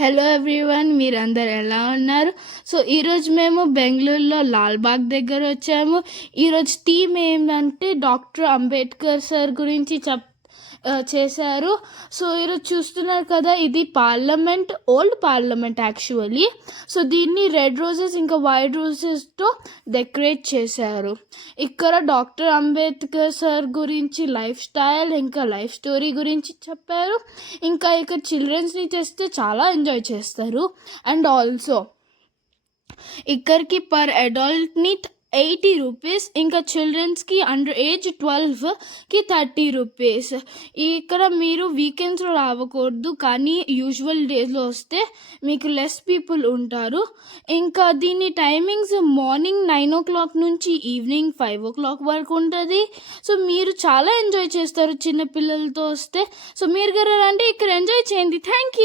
Hello everyone, మీరందరూ ఎలా ఉన్నారు? సో ఈరోజు మేము బెంగళూరులో లాల్బాగ్ దగ్గర వచ్చాము. ఈరోజు థీమ్ ఏంటంటే డాక్టర్ అంబేద్కర్ సార్ గురించి చేశారు. సో ఈరోజు చూస్తున్నారు కదా, ఇది parliament, old parliament actually. So దీన్ని రెడ్ రోజెస్ ఇంకా వైట్ రోజెస్తో డెకరేట్ చేశారు. ఇక్కడ డాక్టర్ అంబేద్కర్ సార్ గురించి లైఫ్ స్టైల్ ఇంకా లైఫ్ స్టోరీ గురించి చెప్పారు. ఇంకా ఇక్కడ చిల్డ్రన్స్ని తెస్తే చాలా ఎంజాయ్ చేస్తారు. అండ్ ఆల్సో ఇక్కడికి పర్ అడల్ట్ని 80 రూపీస్, ఇంకా చిల్డ్రన్స్కి అండర్ ఏజ్ 12కి 30 రూపీస్. ఇక్కడ మీరు వీకెండ్స్లో రావకూడదు, కానీ యూజువల్ డేస్లో వస్తే మీకు లెస్ పీపుల్ ఉంటారు. ఇంకా దీని టైమింగ్స్ మార్నింగ్ 9 o'clock నుంచి ఈవినింగ్ 5 o'clock వరకు ఉంటుంది. సో మీరు చాలా ఎంజాయ్ చేస్తారు చిన్నపిల్లలతో వస్తే. సో మీరు రండి, ఇక్కడ ఎంజాయ్ చేయండి. Thank you.